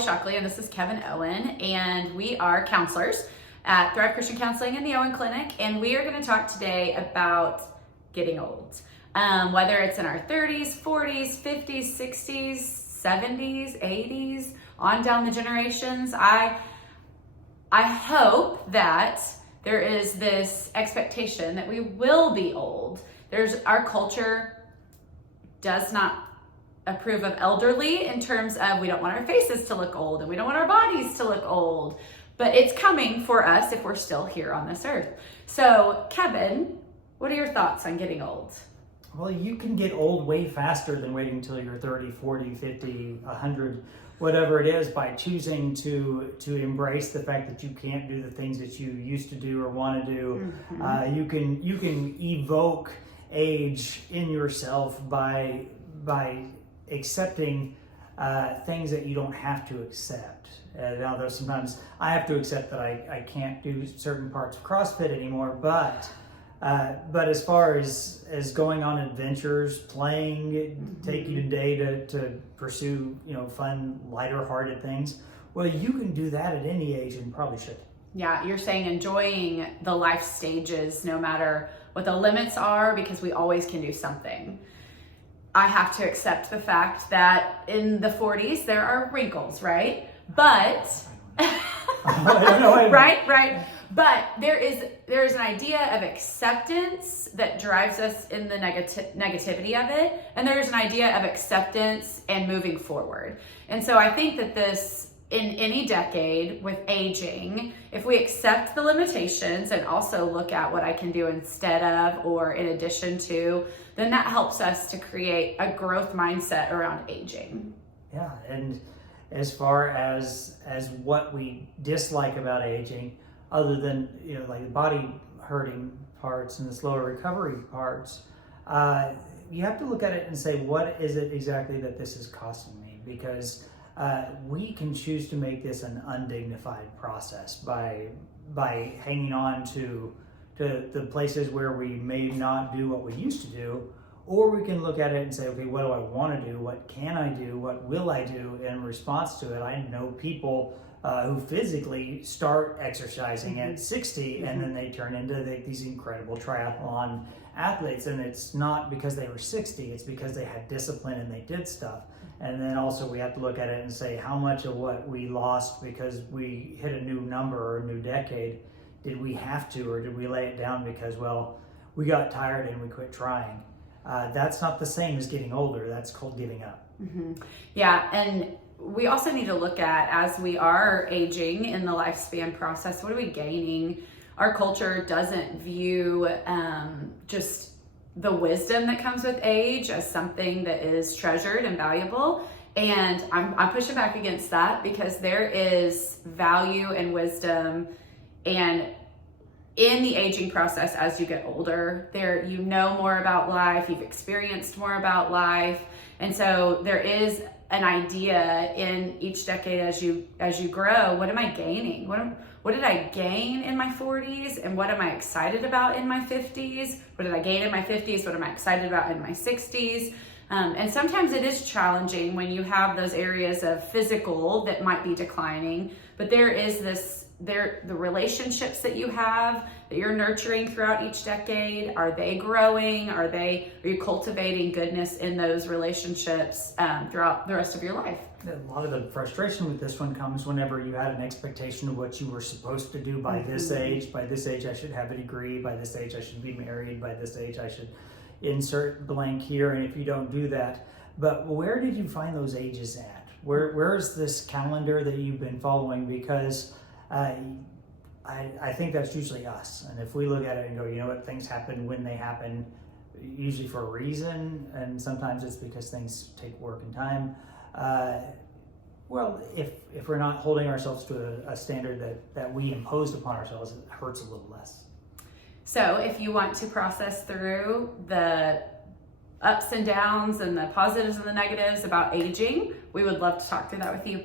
Shockley, and this is Kevon Owen, and we are counselors at Thrive Christian Counseling in the Owen Clinic, and we are going to talk today about getting old. Whether it's in our 30s, 40s, 50s, 60s, 70s, 80s, on down the generations, I hope that there is this expectation that we will be old. Our culture does not approve of elderly in terms of we don't want our faces to look old and we don't want our bodies to look old, but it's coming for us if we're still here on this earth. So Kevon, what are your thoughts on getting old? Well, you can get old way faster than waiting until you're 30, 40, 50, 100, whatever it is, by choosing to embrace the fact that you can't do the things that you used to do or want to do. Mm-hmm. You can evoke age in yourself by accepting things that you don't have to accept. Now, though sometimes I have to accept that I can't do certain parts of CrossFit anymore, but as far as going on adventures, playing, taking a day to pursue fun, lighter-hearted things, well, you can do that at any age and probably should. Yeah, you're saying enjoying the life stages no matter what the limits are, because we always can do something. I have to accept the fact that in the 40s there are wrinkles, right? But right. But there is an idea of acceptance that drives us in the negativity of it, and there's an idea of acceptance and moving forward. And so I think that this, in any decade with aging, if we accept the limitations and also look at what I can do instead of or in addition to, then that helps us to create a growth mindset around aging. Yeah, and as far as what we dislike about aging, other than like the body hurting parts and the slower recovery parts, you have to look at it and say, what is it exactly that this is costing me? Because we can choose to make this an undignified process by hanging on to the places where we may not do what we used to do, or we can look at it and say, okay, what do I want to do? What can I do? What will I do in response to it? I know people who physically start exercising at 60 and then they turn into these incredible triathlon athletes, and it's not because they were 60, it's because they had discipline and they did stuff. And then also we have to look at it and say, how much of what we lost because we hit a new number or a new decade did we have to, or did we lay it down because, well, we got tired and we quit trying? That's not the same as getting older. That's called giving up. Mm-hmm. Yeah, and we also need to look at, as we are aging in the lifespan process, what are we gaining? Our culture doesn't view just the wisdom that comes with age as something that is treasured and valuable. And I'm pushing back against that, because there is value and wisdom and in the aging process. As you get older, you know more about life, you've experienced more about life. And so there is an idea in each decade as you grow, what am I gaining? What did I gain in my 40s, and what am I excited about in my 50s? What did I gain in my 50s? What am I excited about in my 60s? And sometimes it is challenging when you have those areas of physical that might be declining, but there is the relationships that you have that you're nurturing throughout each decade. Are they growing? Are you cultivating goodness in those relationships throughout the rest of your life? A lot of the frustration with this one comes whenever you had an expectation of what you were supposed to do by this age. By this age I should have a degree, by this age I should be married, by this age I should insert blank here, and if you don't do that. But where did you find those ages at? Where's this calendar that you've been following? Because I think that's usually us. And if we look at it and go, you know what, things happen when they happen, usually for a reason, and sometimes it's because things take work and time. Well, if we're not holding ourselves to a standard that we imposed upon ourselves, it hurts a little less. So if you want to process through the ups and downs and the positives and the negatives about aging, we would love to talk through that with you.